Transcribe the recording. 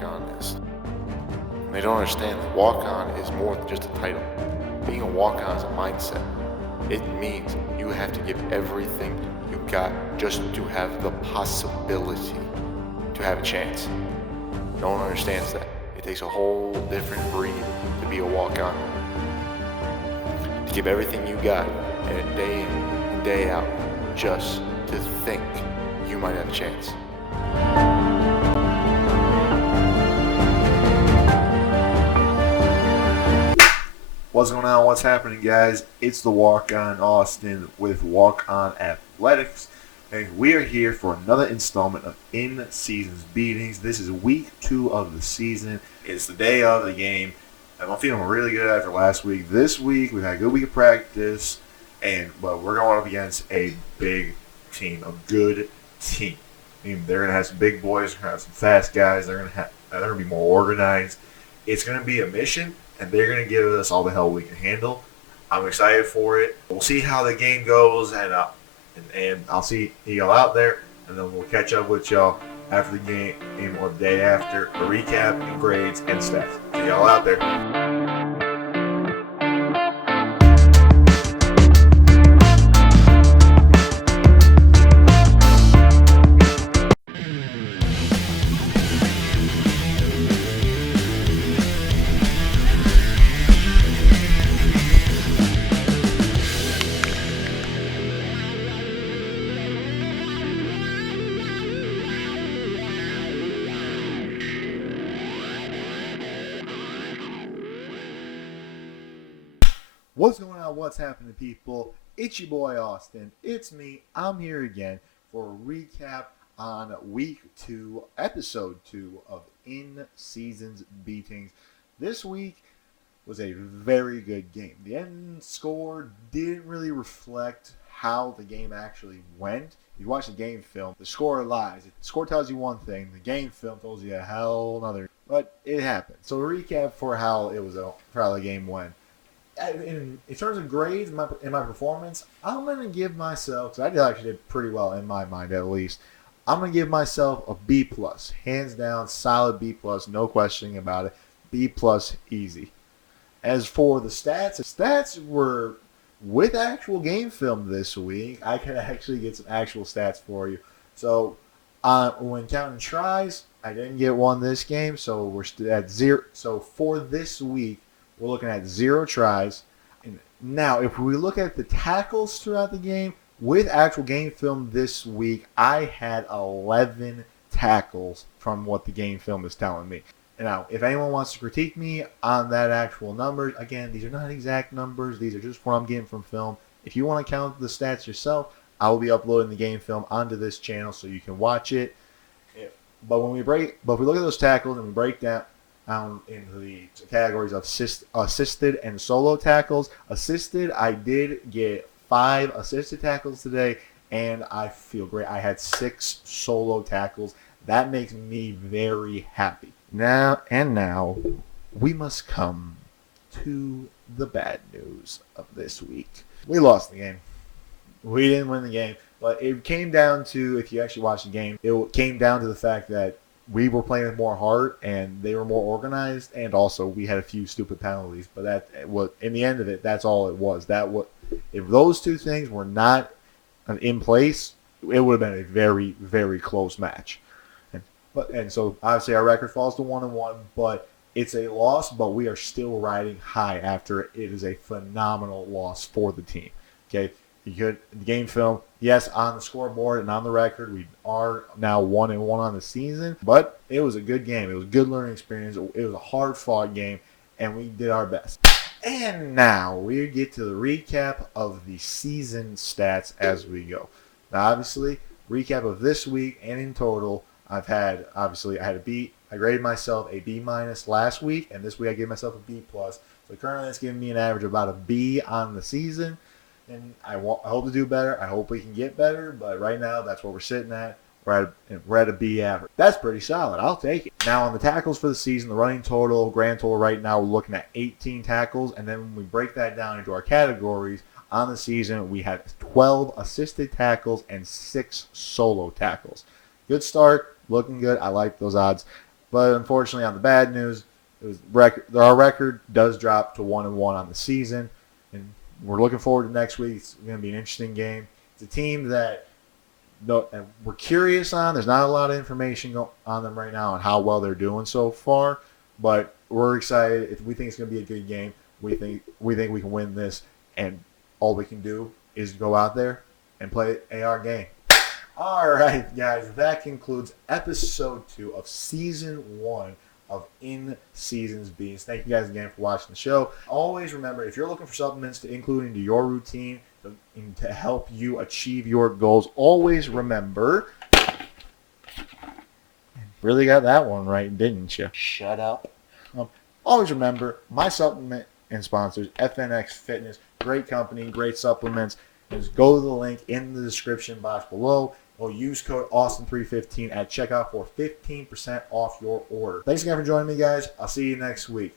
walk-on is. And they don't understand that walk-on is more than just a title. Being a walk-on is a mindset. It means you have to give everything you got just to have the possibility to have a chance. No one understands that. It takes a whole different breed to be a walk-on. To give everything you got, and day in and day out, just to think you might have a chance. What's going on? What's happening, guys? It's the Walk On Austin with Walk On Athletics, and we are here for another installment of In-Season's Beatings. This is week 2 of the season. It's the day of the game. I'm feeling really good after last week. This week, we've had a good week of practice, but we're going up against a big team, a good team. I mean, they're going to have some big boys, they're going to have some fast guys, they're going to be more organized. It's going to be a mission, and they're going to give us all the hell we can handle. I'm excited for it. We'll see how the game goes, and I'll see y'all out there, and then we'll catch up with y'all after the game or the day after, a recap and grades and stats. See y'all out there. What's going on? What's happening, people? It's your boy Austin. It's me. I'm here again for a recap on week 2, episode 2 of In-Season's Beatings. This week was a very good game. The end score didn't really reflect how the game actually went. You watch the game film, the score lies. The score tells you one thing, the game film tells you a hell another. But it happened. So a recap for how the game went. In terms of grades in my performance, I'm going to give myself, because I actually did pretty well in my mind at least, I'm going to give myself a B+. Hands down, solid B+, no questioning about it. B+, easy. As for the stats were with actual game film this week. I could actually get some actual stats for you. So when counting tries, I didn't get one this game, so we're still at 0. So for this week, we're looking at 0 tries. And now, if we look at the tackles throughout the game, with actual game film this week, I had 11 tackles from what the game film is telling me. And now, if anyone wants to critique me on that actual numbers, again, these are not exact numbers. These are just what I'm getting from film. If you want to count the stats yourself, I will be uploading the game film onto this channel so you can watch it. But if we look at those tackles and we break down into the categories of assisted and solo tackles. Assisted, I did get 5 assisted tackles today, and I feel great. I had 6 solo tackles. That makes me very happy. Now, we must come to the bad news of this week. We lost the game. We didn't win the game, but it came down to, if you actually watch the game, it came down to the fact that we were playing with more heart, and they were more organized, and also we had a few stupid penalties. But in the end of it, that's all it was. If those two things were not in place, it would have been a very, very close match. And so obviously our record falls to 1-1, but it's a loss. But we are still riding high after it is a phenomenal loss for the team. Okay. The game film, yes, on the scoreboard and on the record, we are now 1-1 on the season. But it was a good game. It was a good learning experience. It was a hard-fought game, and we did our best. And now we get to the recap of the season stats as we go. Now, obviously, recap of this week and in total, I had a B. I graded myself a B- last week, and this week I gave myself a B+. So currently, it's giving me an average of about a B on the season. And I hope to do better. I hope we can get better. But right now, that's what we're sitting at. We're at a B average. That's pretty solid. I'll take it. Now, on the tackles for the season, the running total, grand total right now, we're looking at 18 tackles. And then when we break that down into our categories, on the season, we had 12 assisted tackles and 6 solo tackles. Good start. Looking good. I like those odds. But unfortunately, on the bad news, our record does drop to 1-1 on the season, and we're looking forward to next week. It's going to be an interesting game. It's a team that we're curious on. There's not a lot of information on them right now on how well they're doing so far, but we're excited. We think it's going to be a good game. We think we can win this, and all we can do is go out there and play AR game. All right, guys, that concludes episode 2 of season 1 of In Seasons Beans. Thank you guys again for watching the show. Always remember, if you're looking for supplements to include into your routine to help you achieve your goals, always remember. Really got that one right, didn't you? Shut up. Always remember, my supplement and sponsors, FNX Fitness, great company, great supplements. Just go to the link in the description box below. Or use code Austin315 at checkout for 15% off your order. Thanks again for joining me, guys. I'll see you next week.